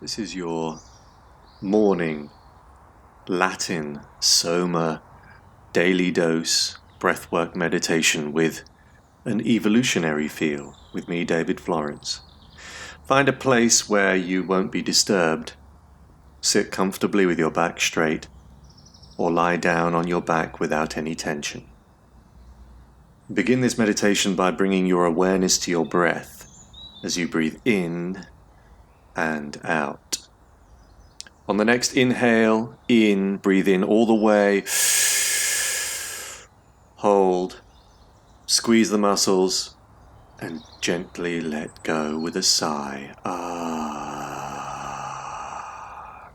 This is your morning Latin SOMA daily dose breathwork meditation with an evolutionary feel with me, David Florence. Find a place where you won't be disturbed. Sit comfortably with your back straight or lie down on your back without any tension. Begin this meditation by bringing your awareness to your breath as you breathe in and out. On the next inhale, in, breathe in all the way. Hold, squeeze the muscles, and gently let go with a sigh.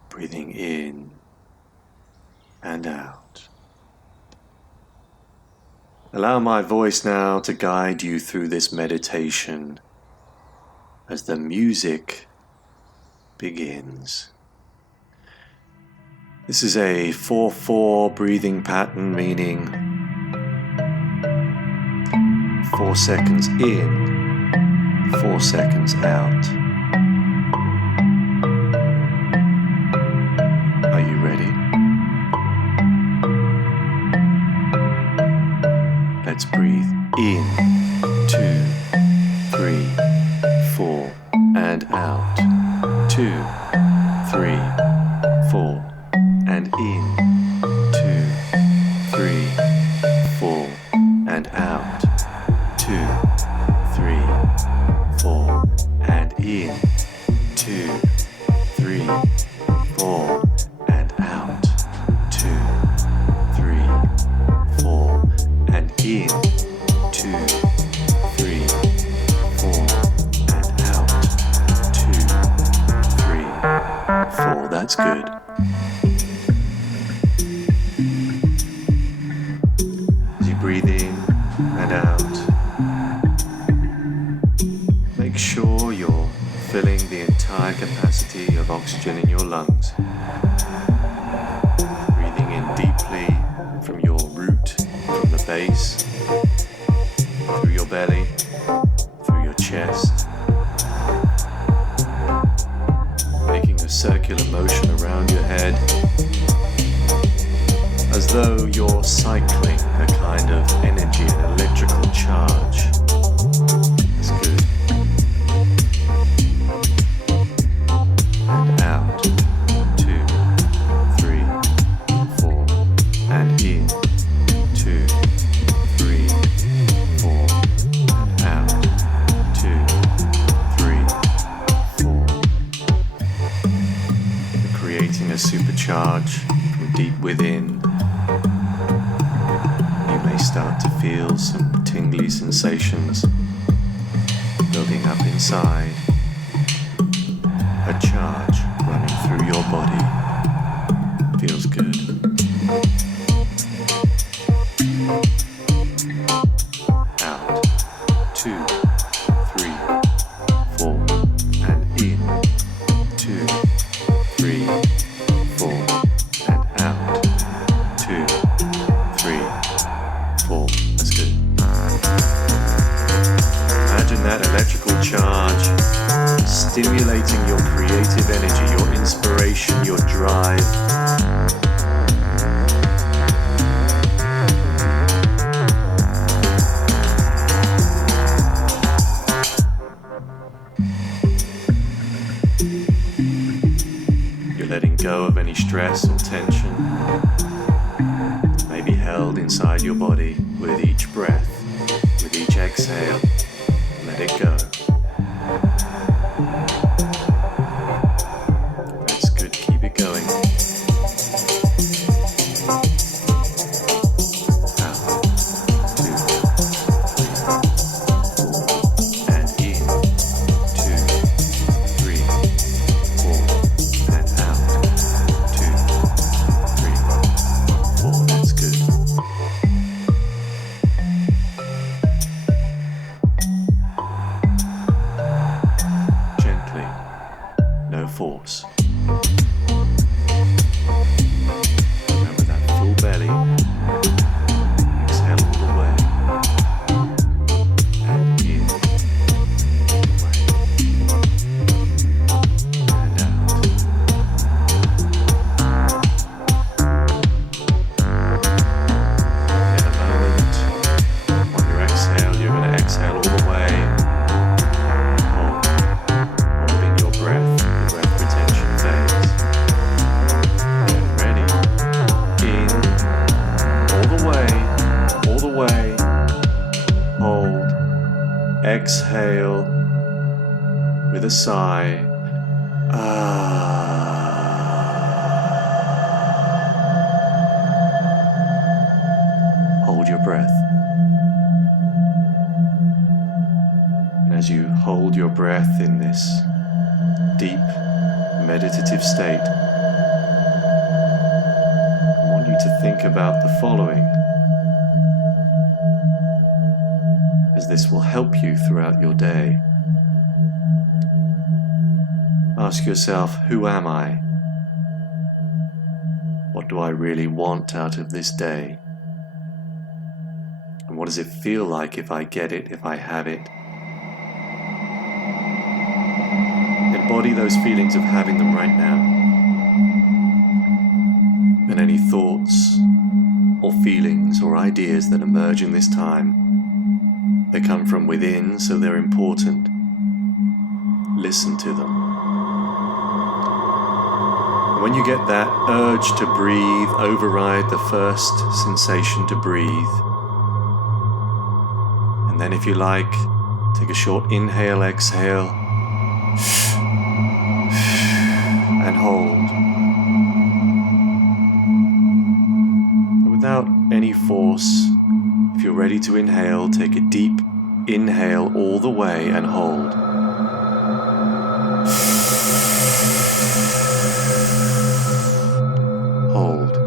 Breathing in and out. Allow my voice now to guide you through this meditation as the music begins. This is a 4-4 breathing pattern, meaning 4 seconds in, 4 seconds out. Are you ready? Let's breathe in, 2, 3, 4, and out. 2, 3, 4, and in. 2, 3, 4, and out. 2, 3, 4, and in. 2, 3, 4, and out. 2, 3, 4, and in. 2, 3, 4, and out. 2, 3, 4. That's good. As you breathe in and out, make sure you're filling the entire capacity of oxygen in your lungs. Breathing in deeply from your root, from the base, through your belly, through your chest, making a circular motion around your head, as though you're cycling a kind of energy, an electrical charge. That's good. And out. 2, 3, 4, and in. 2, 3, 4, and out. 2, 3, 4. You're creating a supercharge from deep within. You may start to feel some tingly sensations building up inside. A charge running through your body. Feels good. Out. 2, 3, 4, and in. 2, 3, 4, and out. 2, 3, 4. That's good. Imagine that electrical charge stimulating your creative energy, your inspiration, your drive. You're letting go of any stress or tension that may be held inside your body with each breath, with each exhale. Let it go. That's good, keep it going. Out. 2, 3, 4, and in. 2, 3, 4, and out. 2, 3, 4. That's good. Gently, no force. Remember that full belly. Exhale all the way. And in. And out. with a sigh. Hold your breath. And as you hold your breath in this deep meditative state, I want you to think about the following, as this will help you throughout your day. Ask yourself, who am I? What do I really want out of this day? And what does it feel like if I get it, if I have it? Embody those feelings of having them right now. And any thoughts or feelings or ideas that emerge in this time, they come from within, so they're important. Listen to them. And when you get that urge to breathe, override the first sensation to breathe. And then if you like, take a short inhale, exhale, and hold. But without any force, if you're ready to inhale, take a deep inhale all the way and hold. Hold.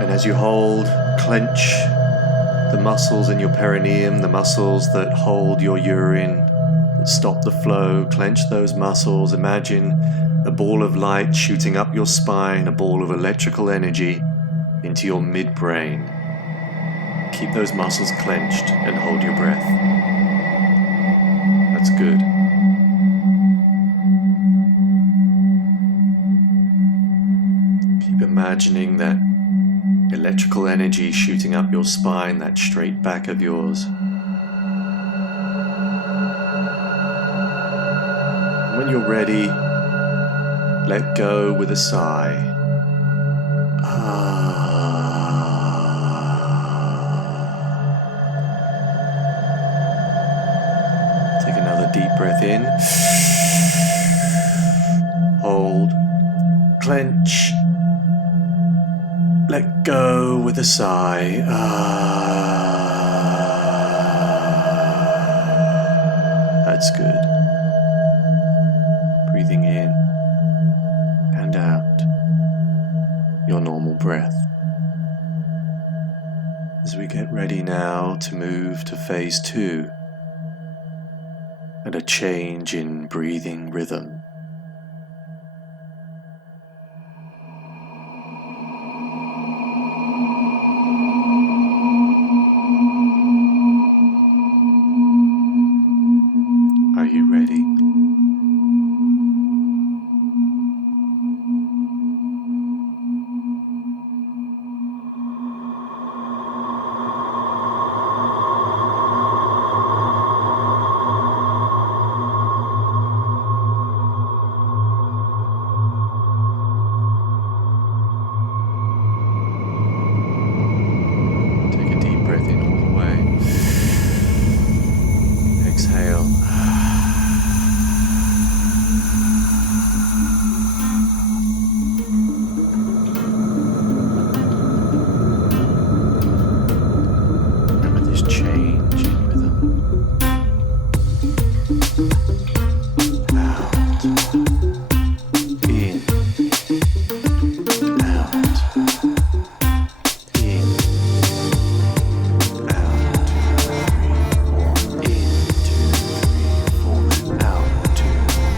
And as you hold, clench the muscles in your perineum, the muscles that hold your urine, that stop the flow. Clench those muscles. Imagine a ball of light shooting up your spine, a ball of electrical energy into your midbrain. Keep those muscles clenched and hold your breath. That's good. Keep imagining that electrical energy shooting up your spine, that straight back of yours. When you're ready, let go with a sigh. Take another deep breath in. Hold. Clench. Let go with a sigh. That's good. Breathing in and out your normal breath. As we get ready now to move to phase 2 and a change in breathing rhythm. Are you ready? Take a deep breath in all the way. Exhale. Remember this change in rhythm. Out. In. Out. In. Out. 2, 3, 4. In. 2, 3, 4. Out. 2,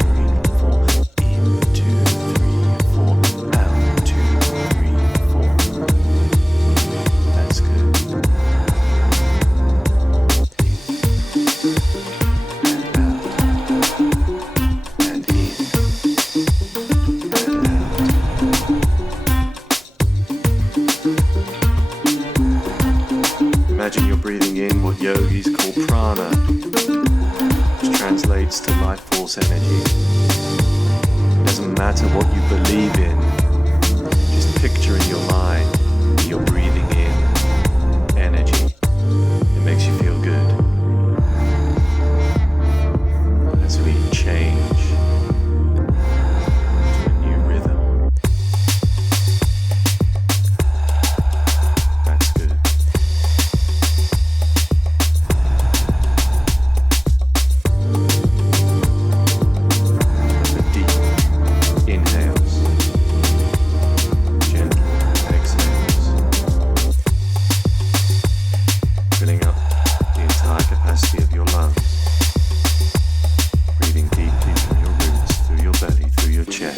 3, 4. In. 2, 3, 4. Out. 2, 3, 4. That's good. And out. And in. And out. Imagine you're breathing in what yogis call prana, which translates to life force energy. It doesn't matter what you believe in, just picture in your mind that you're breathing in energy. It makes you feel good.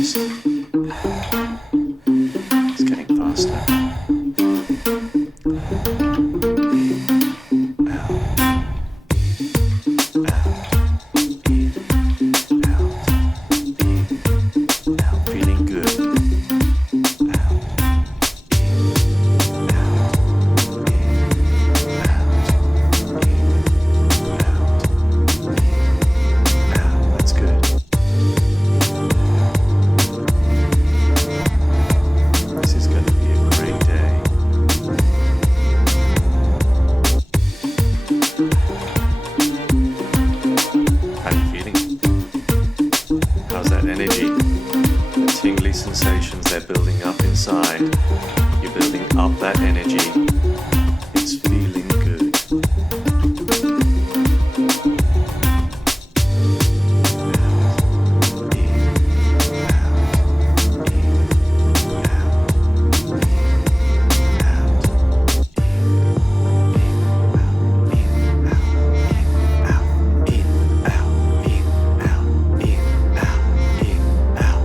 rest. It's getting faster. Sensations they're building up inside. You're building up that energy. It's feeling good.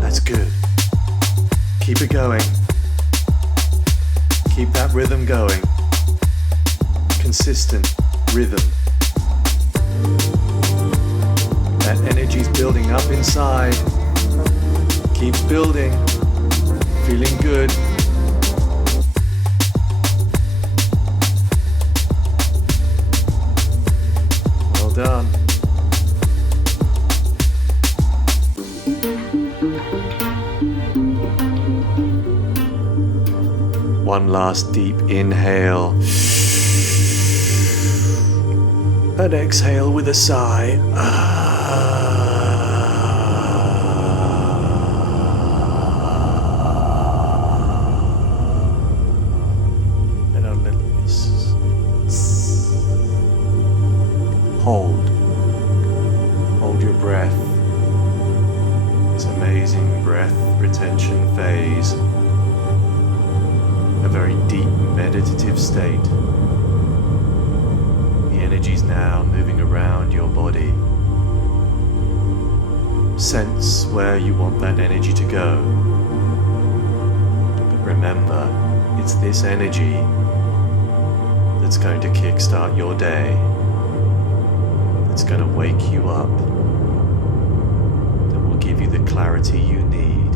That's good. Keep it going. Keep that rhythm going. Consistent rhythm. That energy's building up inside. Keeps building. Feeling good. Well done. One last deep inhale and exhale with a sigh. And a little hold your breath. This amazing breath retention phase. A very deep meditative state. The energy's now moving around your body. Sense where you want that energy to go. But remember, it's this energy that's going to kickstart your day. That's going to wake you up. That will give you the clarity you need,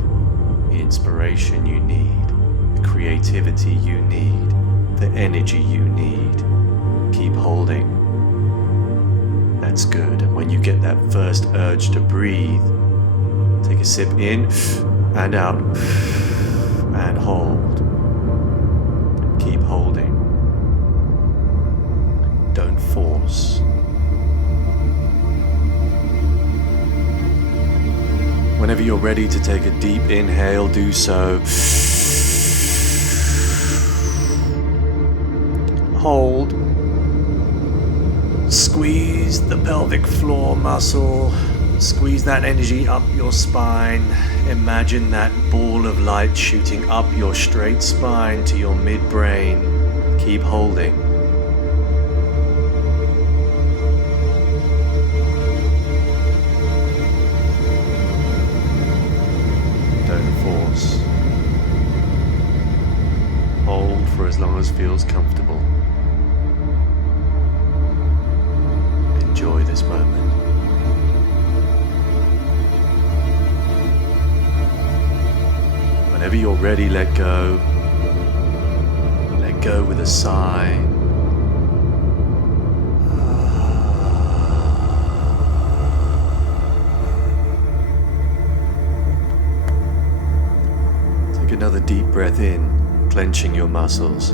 the inspiration you need, creativity you need, the energy you need. Keep holding. That's good. And when you get that first urge to breathe, take a sip in and out and hold. Keep holding. Don't force. Whenever you're ready to take a deep inhale, do so. Hold. Squeeze the pelvic floor muscle. Squeeze that energy up your spine. Imagine that ball of light shooting up your straight spine to your midbrain. Keep holding. Don't force. Hold for as long as feels comfortable. Enjoy this moment. Whenever you're ready, let go. Let go with a sigh. Take another deep breath in, clenching your muscles.